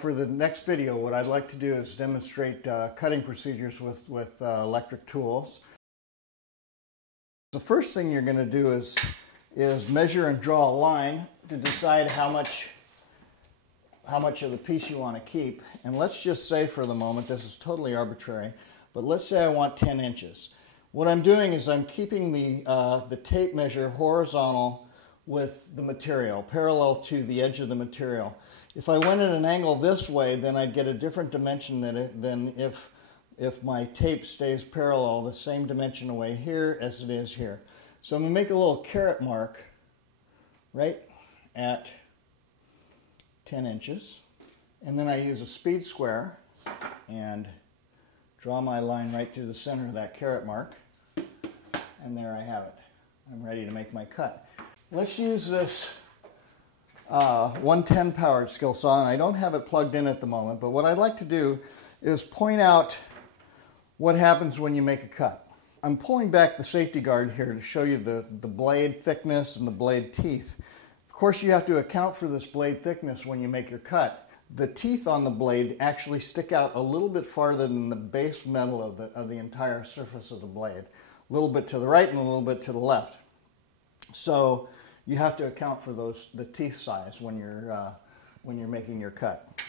For the next video, what I'd like to do is demonstrate cutting procedures with electric tools. The first thing you're going to do is measure and draw a line to decide how much of the piece you want to keep. And let's just say for the moment, this is totally arbitrary, but let's say I want 10 inches. What I'm doing is I'm keeping the tape measure horizontal with the material, parallel to the edge of the material. If I went at an angle this way, then I'd get a different dimension than if my tape stays parallel, the same dimension away here as it is here. So I'm going to make a little caret mark right at 10 inches. And then I use a speed square and draw my line right through the center of that caret mark. And there I have it. I'm ready to make my cut. Let's use this 110 powered skill saw, and I don't have it plugged in at the moment, but what I'd like to do is point out what happens when you make a cut. I'm pulling back the safety guard here to show you the blade thickness and the blade teeth. Of course, you have to account for this blade thickness when you make your cut. The teeth on the blade actually stick out a little bit farther than the base metal of the entire surface of the blade. A little bit to the right and a little bit to the left. So you have to account for the teeth size when you're making your cut.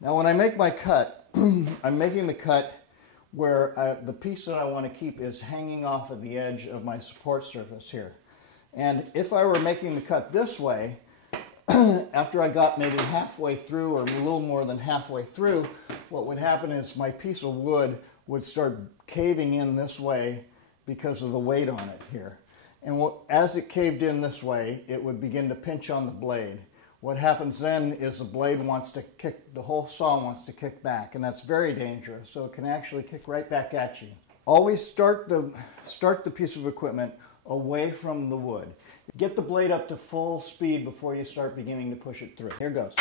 Now when I make my cut, I'm making the cut where the piece that I want to keep is hanging off of the edge of my support surface here. And if I were making the cut this way, after I got maybe halfway through or a little more than halfway through, what would happen is my piece of wood would start caving in this way because of the weight on it here. And as it caved in this way, it would begin to pinch on the blade. What happens then is the blade wants to kick, the whole saw wants to kick back, and that's very dangerous, so it can actually kick right back at you. Always start the piece of equipment away from the wood. Get the blade up to full speed before you start beginning to push it through. Here goes.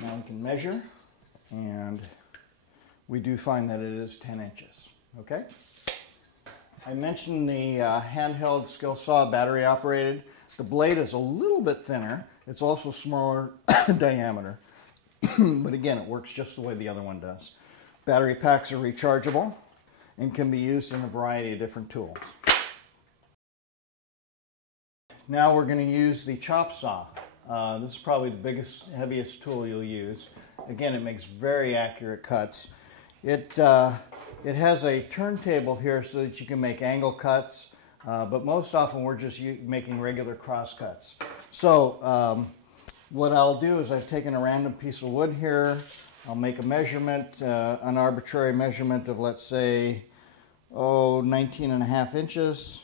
Now we can measure, and we do find that it is 10 inches. Okay? I mentioned the handheld skill saw, battery operated. The blade is a little bit thinner. It's also smaller diameter. But again, it works just the way the other one does. Battery packs are rechargeable and can be used in a variety of different tools. Now we're going to use the chop saw. This is probably the biggest, heaviest tool you'll use. Again, it makes very accurate cuts. It has a turntable here so that you can make angle cuts, but most often we're just making regular cross cuts. So what I'll do is I've taken a random piece of wood here. I'll make a measurement, an arbitrary measurement of, let's say, 19.5 inches.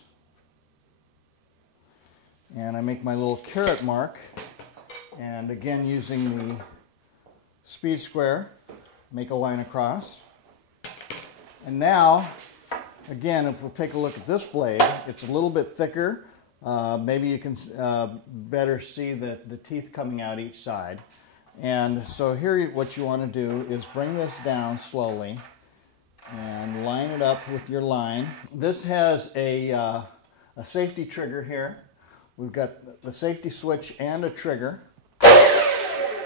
And I make my little caret mark, and again using the speed square, make a line across. And now, again, if we'll take a look at this blade, it's a little bit thicker. Maybe you can better see the teeth coming out each side. And so here what you want to do is bring this down slowly and line it up with your line. This has a safety trigger here. We've got the safety switch and a trigger.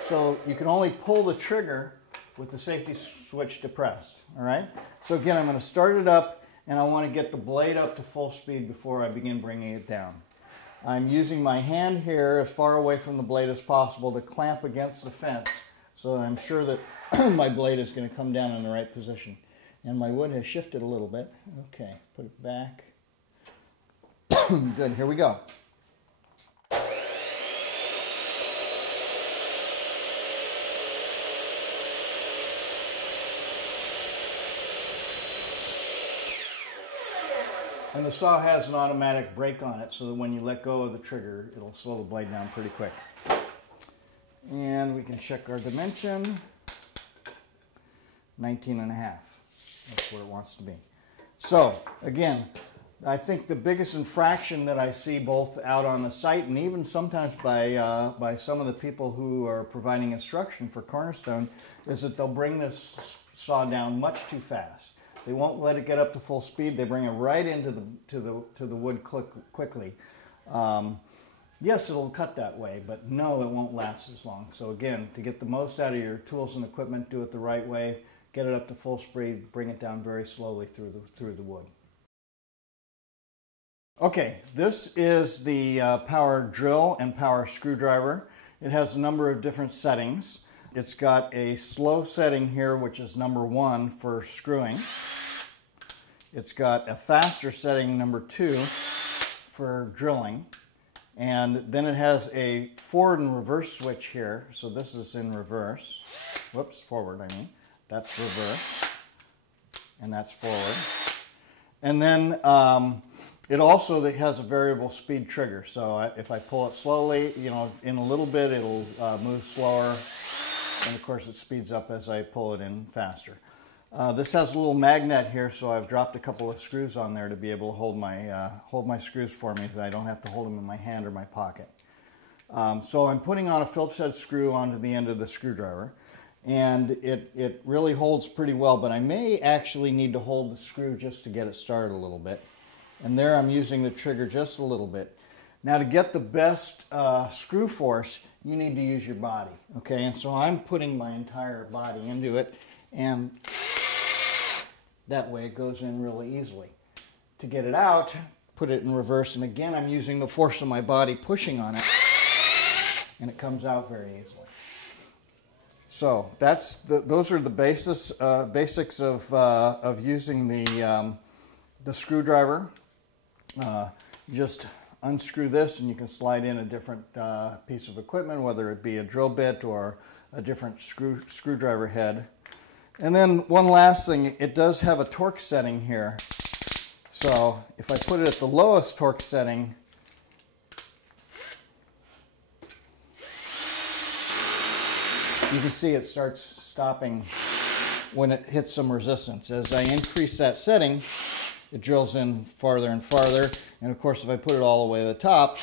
So you can only pull the trigger with the safety switch depressed, all right? So again, I'm going to start it up, and I want to get the blade up to full speed before I begin bringing it down. I'm using my hand here as far away from the blade as possible to clamp against the fence so that I'm sure that my blade is going to come down in the right position. And my wood has shifted a little bit. Okay, put it back. Good, here we go. And the saw has an automatic brake on it so that when you let go of the trigger, it'll slow the blade down pretty quick. And we can check our dimension. 19.5. That's where it wants to be. So, again, I think the biggest infraction that I see both out on the site and even sometimes by some of the people who are providing instruction for Cornerstone is that they'll bring this saw down much too fast. They won't let it get up to full speed. They bring it right into the wood quickly. Yes, it'll cut that way, but no, it won't last as long. So again, to get the most out of your tools and equipment, do it the right way. Get it up to full speed. Bring it down very slowly through the wood. Okay, this is the power drill and power screwdriver. It has a number of different settings. It's got a slow setting here, which is number 1 for screwing. It's got a faster setting, number 2, for drilling. And then it has a forward and reverse switch here. So this is in reverse. Whoops, forward, I mean. That's reverse. And that's forward. And then it also has a variable speed trigger. So if I pull it slowly, you know, in a little bit, it'll move slower. And of course, it speeds up as I pull it in faster. This has a little magnet here, so I've dropped a couple of screws on there to be able to hold my screws for me, so I don't have to hold them in my hand or my pocket. So I'm putting on a Phillips head screw onto the end of the screwdriver, and it really holds pretty well, but I may actually need to hold the screw just to get it started a little bit. And there I'm using the trigger just a little bit. Now to get the best screw force, you need to use your body, okay? And so I'm putting my entire body into it, and that way it goes in really easily. To get it out, put it in reverse, and again I'm using the force of my body pushing on it, and it comes out very easily. So those are the basics of using the screwdriver. Just unscrew this and you can slide in a different piece of equipment, whether it be a drill bit or a different screwdriver head. And then one last thing, it does have a torque setting here. So if I put it at the lowest torque setting, you can see it starts stopping when it hits some resistance. As I increase that setting, it drills in farther and farther. And of course, if I put it all the way to the top,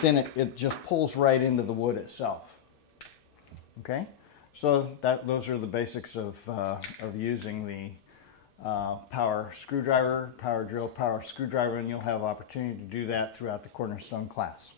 then it just pulls right into the wood itself. Okay? So those are the basics of using the power screwdriver, power drill, power screwdriver, and you'll have opportunity to do that throughout the Cornerstone class.